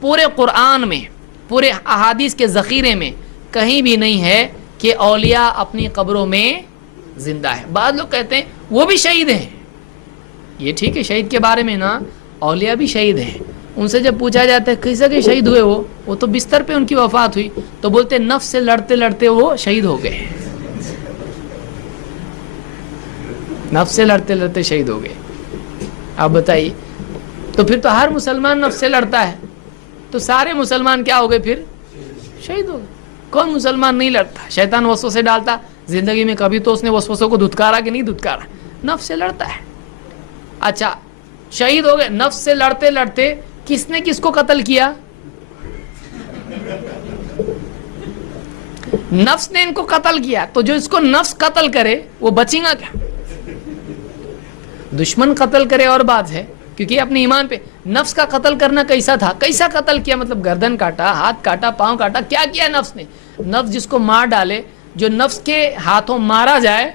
پورے قرآن میں، پورے احادیث کے ذخیرے میں کہیں بھی نہیں ہے کہ اولیاء اپنی قبروں میں زندہ ہے۔ بعض لوگ کہتے ہیں وہ بھی شہید ہیں، یہ ٹھیک ہے، شہید کے بارے میں نا، اولیاء بھی شہید ہیں۔ ان سے جب پوچھا جاتا ہے کیسے کہ شہید ہوئے وہ تو بستر پہ ان کی وفات ہوئی، تو بولتے ہیں نفس سے لڑتے لڑتے وہ شہید ہو گئے، نفس سے لڑتے لڑتے شہید ہو گئے۔ آپ بتائیے، تو پھر تو ہر مسلمان نفس سے لڑتا ہے، تو سارے مسلمان کیا ہو گئے؟ پھر شہید ہو گئے۔ کون مسلمان نہیں لڑتا؟ شیطان وسوسے ڈالتا زندگی میں، کبھی تو اس نے وسوسوں کو دھتکارا کہ نہیں دھتکارا؟ نفس سے لڑتا ہے۔ اچھا، شہید ہو گئے، نفس سے لڑتے لڑتے کس نے کس کو قتل کیا؟ نفس نے ان کو قتل کیا، تو جو اس کو نفس قتل کرے وہ بچے گا کیا؟ دشمن قتل کرے اور بات ہے، کیونکہ اپنے ایمان پہ۔ نفس کا قتل کرنا کیسا تھا؟ کیسا قتل کیا؟ مطلب گردن کاٹا، ہاتھ کاٹا، پاؤں کاٹا، کیا کیا نفس نے؟ نفس جس کو مار ڈالے، جو نفس کے ہاتھوں مارا جائے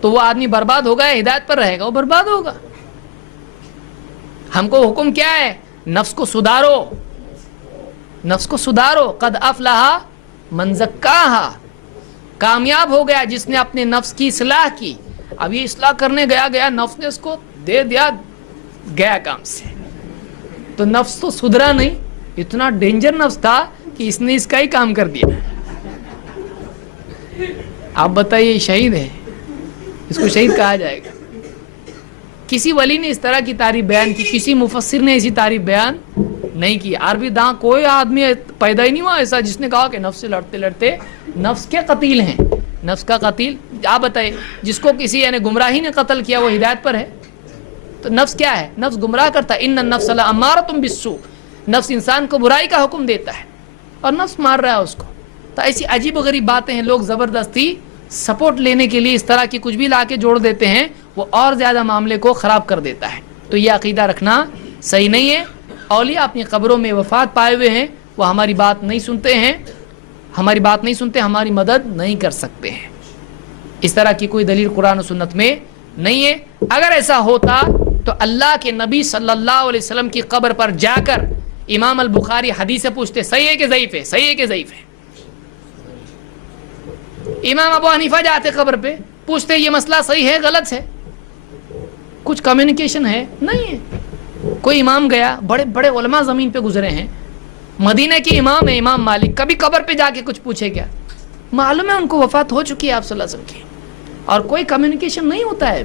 تو وہ آدمی برباد ہوگا یا ہدایت پر رہے گا؟ وہ برباد ہوگا۔ ہم کو حکم کیا ہے؟ نفس کو سدھارو، نفس کو سدھارو۔ قد افلح من زکاہا، کامیاب ہو گیا جس نے اپنے نفس کی اصلاح کی۔ اب یہ اصلاح کرنے گیا نفس نے اس کو دے دیا، گیا کام سے، تو نفس تو سدھرا نہیں، اتنا ڈینجر نفس تھا کہ اس نے اس کا ہی کام کر دیا۔ آپ بتائیے، شہید ہے، اس کو شہید کہا جائے گا؟ کسی ولی نے اس طرح کی تعریف بیان کی، کسی مفسر نے ایسی تعریف بیان نہیں کی۔ عربی داں کوئی آدمی پیدا ہی نہیں ہوا ایسا جس نے کہا کہ نفس سے لڑتے لڑتے نفس کے قتیل ہیں، نفس کا قتیل۔ آپ بتائیے، جس کو کسی یعنی گمراہی نے قتل کیا وہ ہدایت پر ہے؟ تو نفس کیا ہے؟ نفس گمراہ کرتا ہے۔ ان النفس لامارۃ بالسوء، نفس انسان کو برائی کا حکم دیتا ہے اور نفس مار رہا ہے اس کو۔ تو ایسی عجیب و غریب باتیں ہیں، لوگ زبردستی سپورٹ لینے کے لیے اس طرح کی کچھ بھی لا کے جوڑ دیتے ہیں، وہ اور زیادہ معاملے کو خراب کر دیتا ہے۔ تو یہ عقیدہ رکھنا صحیح نہیں ہے۔ اولیاء اپنی قبروں میں وفات پائے ہوئے ہیں، وہ ہماری بات نہیں سنتے ہیں، ہماری بات نہیں سنتے، ہماری مدد نہیں کر سکتے ہیں۔ اس طرح کی کوئی دلیل قرآن و سنت میں نہیں ہے۔ اگر ایسا ہوتا تو اللہ کے نبی صلی اللہ علیہ وسلم کی قبر پر جا کر امام البخاری حدیث سے پوچھتے صحیح ہے کہ ضعیف ہے، صحیح ہے کہ ضعیف ہے۔ امام ابو حنیفہ جاتے قبر پہ، پوچھتے یہ مسئلہ صحیح ہے غلط ہے؟ کچھ کمیونیکیشن ہے؟ نہیں ہے۔ کوئی امام گیا، بڑے بڑے علماء زمین پہ گزرے ہیں، مدینہ کے امام ہے امام مالک، کبھی قبر پہ جا کے کچھ پوچھے کیا؟ معلوم ہے ان کو وفات ہو چکی ہے آپ صلی اللہ علیہ وسلم کی، اور کوئی کمیونیکیشن نہیں ہوتا ہے۔